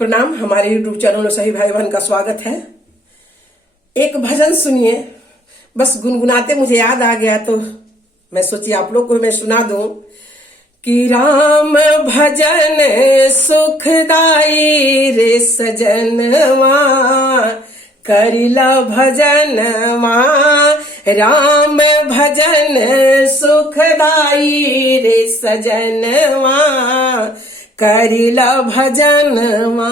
प्रणाम। हमारे YouTube channel में सभी भाई बहन का स्वागत है। एक भजन सुनिए, बस गुनगुनाते मुझे याद आ गया तो मैं सोची आप लोग को मैं सुना दूं कि राम भजन सुखदाई रे सजनवा, करिला भजनवा। राम भजन सुखदाई रे सजनवा, करिला भजनवा।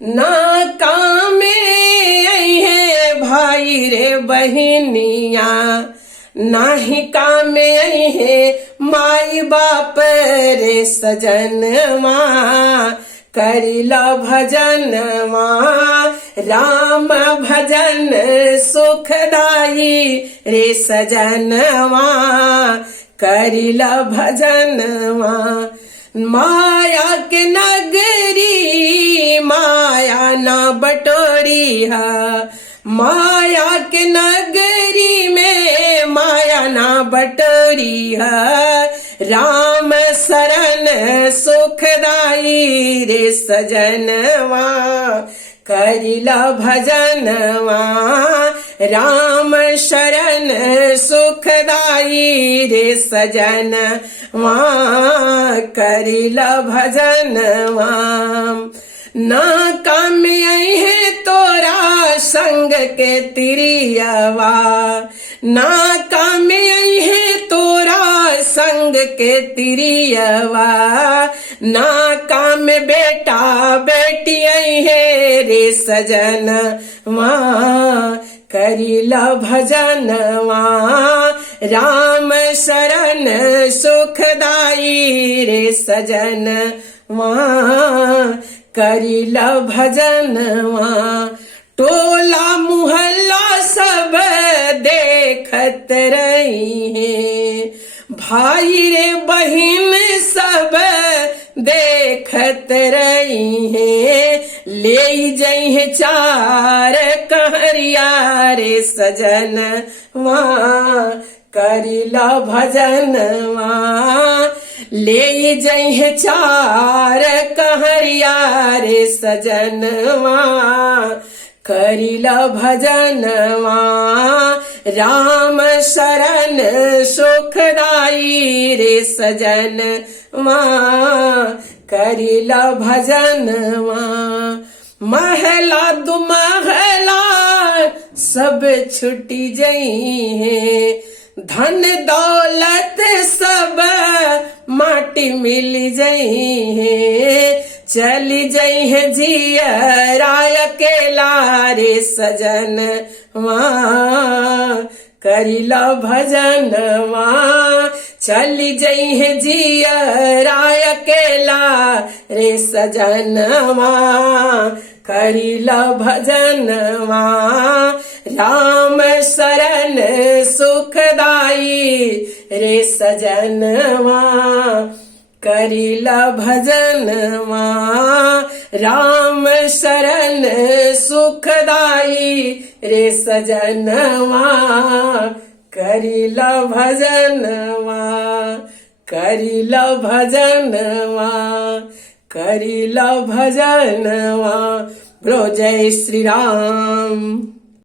ना कामे है भाई रे बहिनिया, नाही कामे है माई बाप रे सजनवा, करिला भजनवा। राम भजन सुखदाई रे सजनवा, करिला भजनवा। माया के नगरी माया ना बटोरी है, माया के नगरी में माया ना बटोरी है। राम शरण सुखदाई रे सजनवा, करिला भजनवा। राम शरण सुखदाई रे सजनवा, करिला भजनवा। ना कामे है तोरा संग के तिरियवा, ना कामे है तोरा संग के तिरियवा। ना काम बेटा बेटी है रे सजनवा, करिला भजनवा। राम शरण सुखदाई रे सजनवा, करिला भजनवा। टोला मुहल्ला सब देखत रही है, भाई रे बहिन सब देखत रही है। ले जइहे चार कहरिया रे सजनवा, करिला भजनवा। ले जइहे चार कहरिया रे सजनवा, करिला भजनवा। राम शरण सुखदाई रे सजनवा, करिला भजनवा। महला दुमहला सब छुटी जई है, धन दौलत सब माटी मिल जई है। चली जई है जियरा अकेला रे सजनवा, करिला भजनवा। चली जई है जियरा अकेला रे सजनवा, करिला भजनवा। राम शरण सुखदाई रे सजनवा, करिला भजनवा। राम शरण सुखदाई रे सजनवा, करिला भजनवा, करिला भजनवा, करिला भजनवा। बोलो जय श्री राम।